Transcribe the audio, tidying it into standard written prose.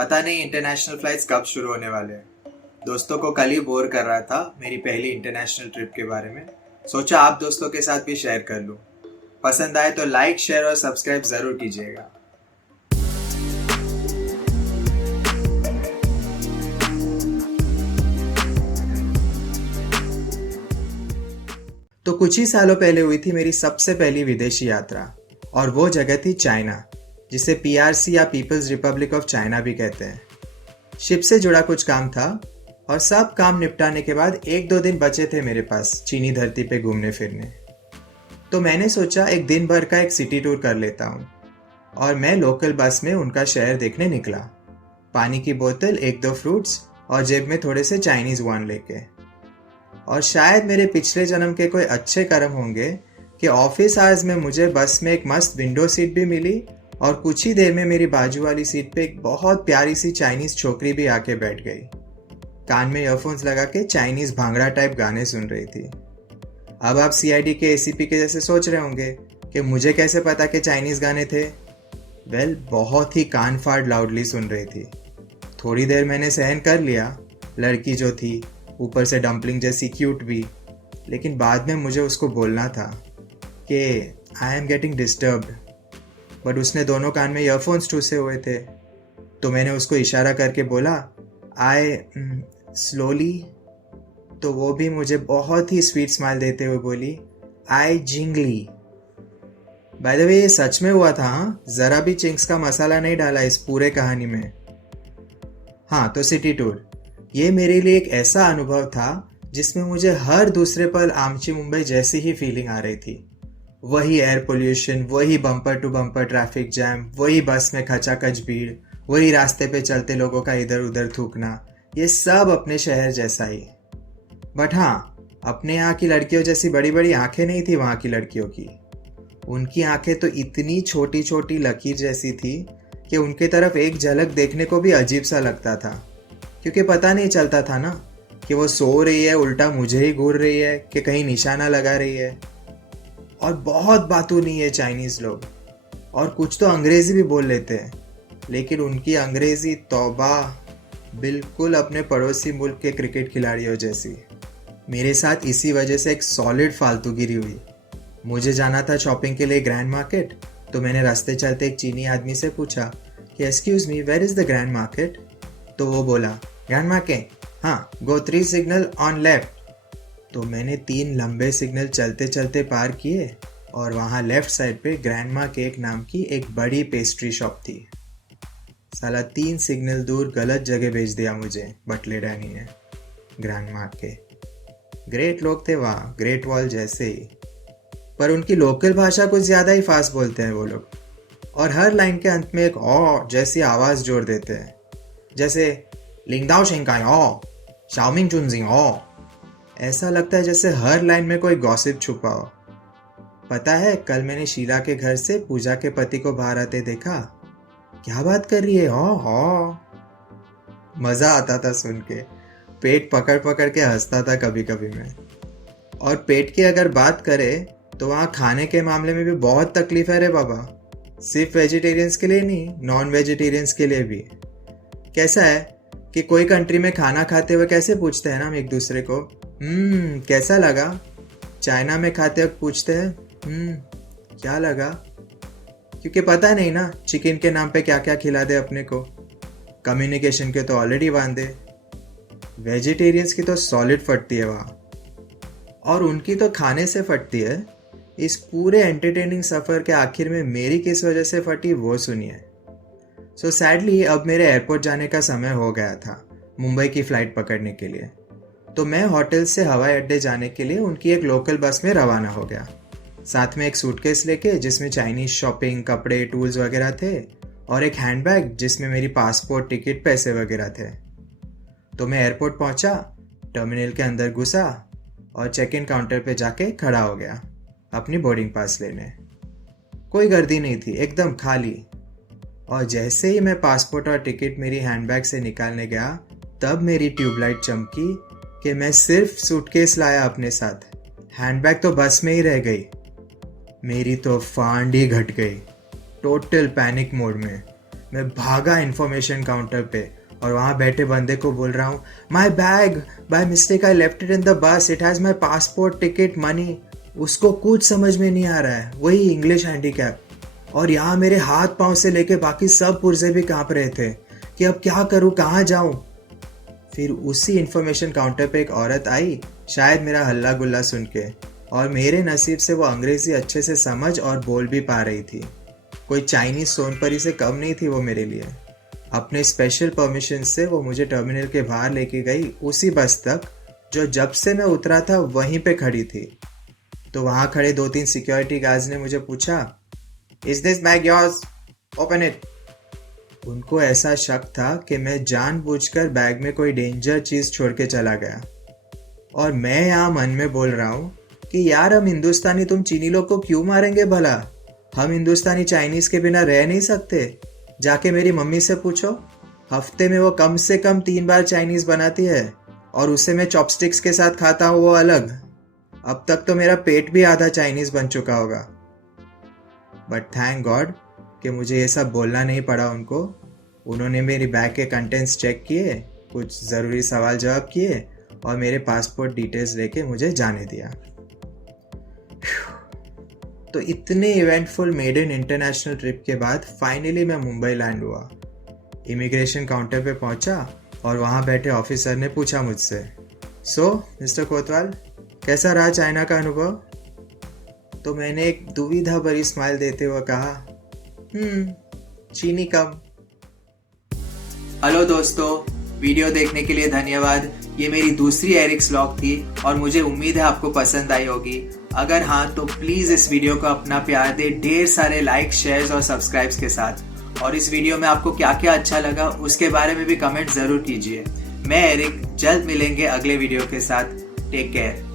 पता नहीं international flights कब शुरू होने वाले हैं। दोस्तों को कल ही बोर कर रहा था मेरी पहली इंटरनेशनल ट्रिप के बारे में। सोचा आप दोस्तों के साथ भी शेयर कर लूं। पसंद आए तो लाइक, शेयर और सब्सक्राइब ज़रूर कीजिएगा। तो कुछ ही सालों पहले हुई थी मेरी सबसे पहली विदेशी यात्रा, और वो जगह थी चाइना, जिसे पीआरसी या पीपल्स रिपब्लिक ऑफ चाइना भी कहते हैं। शिप से जुड़ा कुछ काम था और सब काम निपटाने के बाद 1-2 दिन बचे थे मेरे पास चीनी धरती पे घूमने फिरने। तो मैंने सोचा एक दिन भर का एक सिटी टूर कर लेता हूँ, और मैं लोकल बस में उनका शहर देखने निकला। पानी की बोतल, 1-2 फ्रूट्स और जेब में थोड़े से चाइनीज वान लेके। और शायद मेरे पिछले जन्म के कोई अच्छे कर्म होंगे कि ऑफिस आवर्स में मुझे बस में एक मस्त विंडो सीट भी मिली, और कुछ ही देर में मेरी बाजू वाली सीट पे एक बहुत प्यारी सी चाइनीज छोकरी भी आके बैठ गई। कान में ईयरफोन्स लगा के चाइनीज भांगड़ा टाइप गाने सुन रही थी। अब आप सीआईडी के एसीपी के जैसे सोच रहे होंगे कि मुझे कैसे पता कि चाइनीज गाने थे। वेल, बहुत ही कान फाड़ लाउडली सुन रही थी। थोड़ी देर मैंने सहन कर लिया, लड़की जो थी ऊपर से डम्पलिंग जैसी क्यूट भी। लेकिन बाद में मुझे उसको बोलना था कि I am getting disturbed, but उसने दोनों कान में ईयरफोन्स ठूसे हुए थे। तो मैंने उसको इशारा करके बोला आई स्लोली। तो वो भी मुझे बहुत ही स्वीट स्माइल देते हुए बोली आई जिंगली। बाय द वे, ये सच में हुआ था। हाँ, जरा भी चिंग्स का मसाला नहीं डाला इस पूरे कहानी में। हाँ, तो सिटी टूर ये मेरे लिए एक ऐसा अनुभव था जिसमें मुझे हर दूसरे पल आमची मुंबई जैसी ही फीलिंग आ रही थी। वही एयर पोल्यूशन, वही bumper to bumper traffic jam, वही बस में खचाखच भीड़, वही रास्ते पे चलते लोगों का इधर उधर थूकना, ये सब अपने शहर जैसा ही। बट हाँ, अपने यहाँ की लड़कियों जैसी बड़ी बड़ी आंखें नहीं थी वहाँ की लड़कियों की। उनकी आंखें तो इतनी छोटी छोटी लकीर जैसी थी कि उनके तरफ एक झलक देखने को भी अजीब सा लगता था, क्योंकि पता नहीं चलता था ना कि वो सो रही है, उल्टा मुझे ही घूर रही है, कि कहीं निशाना लगा रही है। और बहुत बातूनी है चाइनीज़ लोग, और कुछ तो अंग्रेज़ी भी बोल लेते हैं, लेकिन उनकी अंग्रेज़ी तौबा, बिल्कुल अपने पड़ोसी मुल्क के क्रिकेट खिलाड़ियों जैसी। मेरे साथ इसी वजह से एक सॉलिड फालतूगिरी हुई। मुझे जाना था शॉपिंग के लिए ग्रैंड मार्केट, तो मैंने रास्ते चलते एक चीनी आदमी से पूछा कि excuse me, where is the grand market? तो वो बोला ग्रैंड मार्केट, हाँ, गो 3 सिग्नल ऑन लेफ्ट। तो मैंने 3 लंबे सिग्नल चलते चलते पार किए, और वहाँ लेफ्ट साइड पे ग्रैंडमा केक नाम की एक बड़ी पेस्ट्री शॉप थी। साला 3 सिग्नल दूर गलत जगह भेज दिया मुझे बटले डैनी ने। ग्रैंडमा के ग्रेट लोग थे वहाँ, ग्रेट वॉल जैसे ही, पर उनकी लोकल भाषा कुछ ज़्यादा ही फास्ट बोलते हैं वो लोग, और हर लाइन के अंत में एक ओ जैसी आवाज़ जोड़ देते हैं, जैसे लिंगदाओ शेंकाई ओ, शाओमिंग चुनजिंग ओ। ऐसा लगता है जैसे हर लाइन में कोई गॉसिप छुपा हो। पता है, कल मैंने शीला के घर से पूजा के पति को बाहर आते देखा। क्या बात कर रही है? हो मजा आता था सुन के। पेट पकड़ पकड़ के हंसता था कभी कभी मैं। और पेट की अगर बात करें तो वहाँ खाने के मामले में भी बहुत तकलीफ है रे बाबा। सिर्फ वेजिटेरियंस के लिए नहीं, नॉन वेजिटेरियंस के लिए भी। कैसा है कि कोई कंट्री में खाना खाते हुए कैसे पूछते हैं ना हम एक दूसरे को, कैसा लगा? चाइना में खाते वक्त पूछते हैं क्या लगा? क्योंकि पता नहीं ना चिकन के नाम पे क्या क्या खिला दे अपने को। कम्युनिकेशन के तो ऑलरेडी बांधे। वेजिटेरियंस की तो सॉलिड फटती है वहाँ, और उनकी तो खाने से फटती है। इस पूरे एंटरटेनिंग सफ़र के आखिर में मेरी किस वजह से फटी वो सुनिए। सो सैडली अब मेरे एयरपोर्ट जाने का समय हो गया था मुंबई की फ़्लाइट पकड़ने के लिए। तो मैं होटल से हवाई अड्डे जाने के लिए उनकी एक लोकल बस में रवाना हो गया, साथ में एक सूटकेस लेके जिसमें चाइनीज़ शॉपिंग, कपड़े, टूल्स वगैरह थे, और एक हैंडबैग जिसमें मेरी पासपोर्ट, टिकट, पैसे वगैरह थे। तो मैं एयरपोर्ट पहुंचा, टर्मिनल के अंदर घुसा और चेक इन काउंटर पे जाके खड़ा हो गया अपनी बोर्डिंग पास लेने। कोई गर्दी नहीं थी, एकदम खाली। और जैसे ही मैं पासपोर्ट और टिकट मेरी हैंडबैग से निकालने गया, तब मेरी ट्यूबलाइट चमकी कि मैं सिर्फ सूटकेस लाया अपने साथ, हैंडबैग तो बस में ही रह गई। मेरी तो फांड ही घट गई, टोटल पैनिक मोड में। मैं भागा इन्फॉर्मेशन काउंटर पे और वहाँ बैठे बंदे को बोल रहा हूँ, my bag, by mistake I left it in the bus, it has my passport, ticket, money. उसको कुछ समझ में नहीं आ रहा है, वही इंग्लिश हैंडीकैप। और यहाँ मेरे हाथ पाँव से लेके बाकी सब पुर्जे भी काँप रहे थे कि अब क्या करूँ, कहाँ जाऊँ। फिर उसी इन्फॉर्मेशन काउंटर पे एक औरत आई, शायद मेरा हल्ला गुल्ला सुन के, और मेरे नसीब से वो अंग्रेज़ी अच्छे से समझ और बोल भी पा रही थी। कोई चाइनीज सोनपरी से कम नहीं थी वो मेरे लिए। अपने स्पेशल परमिशन से वो मुझे टर्मिनल के बाहर लेके गई, उसी बस तक जो जब से मैं उतरा था वहीं पे खड़ी थी। तो वहाँ खड़े 2-3 सिक्योरिटी गार्ड्स ने मुझे पूछा, is this bag yours, open it. उनको ऐसा शक था कि मैं जानबूझकर बैग में कोई डेंजर चीज़ छोड़ के चला गया। और मैं यहाँ मन में बोल रहा हूँ कि यार हम हिंदुस्तानी तुम चीनी लोग को क्यों मारेंगे भला। हम हिंदुस्तानी चाइनीज के बिना रह नहीं सकते। जाके मेरी मम्मी से पूछो, हफ्ते में वो कम से कम 3 बार चाइनीज बनाती है और उसे मैं चॉपस्टिक्स के साथ खाता हूँ, वो अलग। अब तक तो मेरा पेट भी आधा चाइनीज बन चुका होगा। बट थैंक गॉड कि मुझे ये सब बोलना नहीं पड़ा उनको। उन्होंने मेरी बैग के कंटेंट्स चेक किए, कुछ ज़रूरी सवाल जवाब किए और मेरे पासपोर्ट डिटेल्स लेके मुझे जाने दिया। तो इतने इवेंटफुल मेडन इंटरनेशनल ट्रिप के बाद फाइनली मैं मुंबई लैंड हुआ। इमिग्रेशन काउंटर पे पहुंचा और वहाँ बैठे ऑफिसर ने पूछा मुझसे, सो मिस्टर कोतवाल, कैसा रहा चाइना का अनुभव? तो मैंने एक दुविधा भरी स्माइल देते हुए कहा, चीनी कम। हेलो दोस्तों, वीडियो देखने के लिए धन्यवाद। ये मेरी दूसरी एरिक्स व्लॉग थी और मुझे उम्मीद है आपको पसंद आई होगी। अगर हाँ तो प्लीज़ इस वीडियो को अपना प्यार दे, ढेर सारे लाइक, शेयर्स और सब्सक्राइब्स के साथ। और इस वीडियो में आपको क्या क्या अच्छा लगा उसके बारे में भी कमेंट ज़रूर कीजिए। मैं एरिक, जल्द मिलेंगे अगले वीडियो के साथ। Take care.